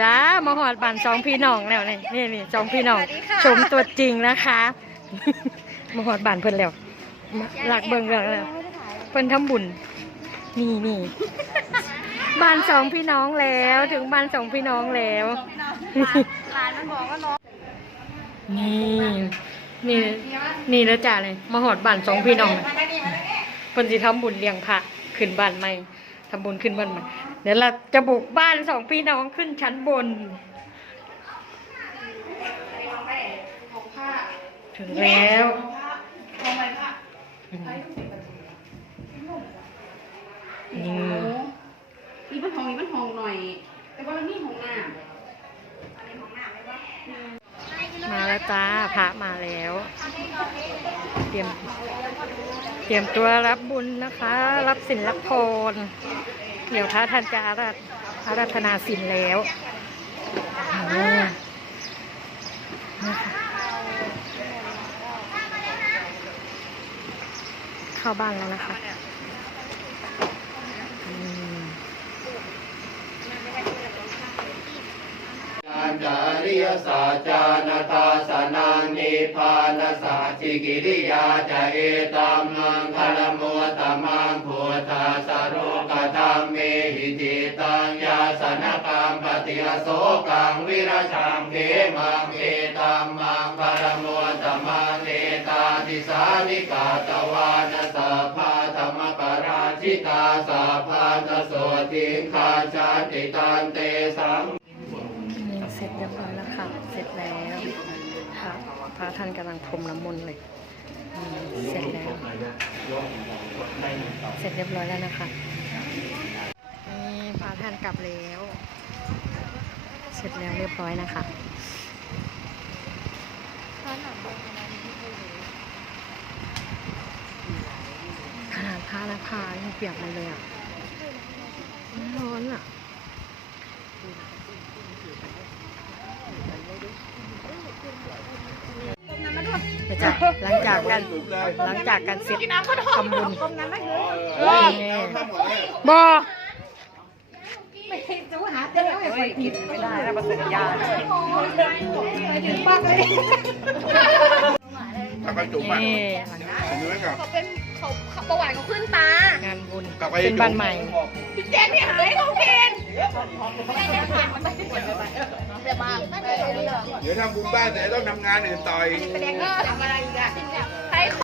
จ้ามาหอดบ้านสองพี่น้องแล้วนี่นี่นี่สองพี่น้อง ชมตัวจริงนะคะมาหอดบ้านเพิ่นแล้วมาหลักเบิ่งเรื่องแล้วเพิ่นทำบุญนี่นี่บ้านสองพี่น้องแล้ว ถึงบ้านสองพี่น้องแล้วหลานมันบอกว่าน้องนี่นี่นี่แล้วจ้าเลยมาหอดบ้านสองพี่น้องเพิ่นสิทำบุญเลี้ยงพระขึ้นบ้านใหม่ทำบุญขึ้นบ้านใหม่ เดี๋ยวเราจะบุกบ้านสองพี่น้องขึ้นชั้นบน ถึงแล้วนี่มีมันหองมีมันหองหน่อย แต่ว่ามันมีหองน้มาแล้วจ้าพระมาแล้ว เตรียมเตรียมตัวรับบุญนะคะ รับสินรับพร เดี๋ยวพระท่านจะอาราธอาราธนาสินแล้วอืมนะคะเข้าบ้านแล้วนะคะอืมอันจาริยสัจจานตาสนังนิพพานสัจจิกิริยาจะเอตัมมังคลมัวตมังพุ ทธาสโรกธรรมเมหิจิตังยาสนกัมปฏิอโศกังวิราชังเขมังเอตัมมังคลมัตมังเอตาติสานิกาตวานสัพพาธรรมปราชิตาสัพพาทโสติงคาชาติตันเตสังเสร็จเรียบร้อยแล้วค่ะ เสร็จแล้วพระพระท่านกำลังพรมน้ำมนต์เลยอืมเสร็จแล้ว เสร็จเรียบร้อยแล้วนะคะ นี่พาท่านกลับแล้ว เสร็จแล้วเรียบร้อยนะคะขนาดผ้าและพายังเปียกมาเลยอะร้อนอะ เดี๋ยวจะหลังจากกันหลังจากกันเสร็จทำบุญนี่บอกลับไปจุ่มมันนี่หลังเนื้อกับำเขาเป็นเขาเขาประวัติเขาขึ้นตางานบุญกลับไปเป็นบ้านใหม่พี่แจ๊คเนี่ยหายเขาเพนเดี๋ยวมา เดี๋ยวทำบุญบ้านแต่ต้องทำงานอื่นต่ออีก แสดงทำอะไรอีกอะ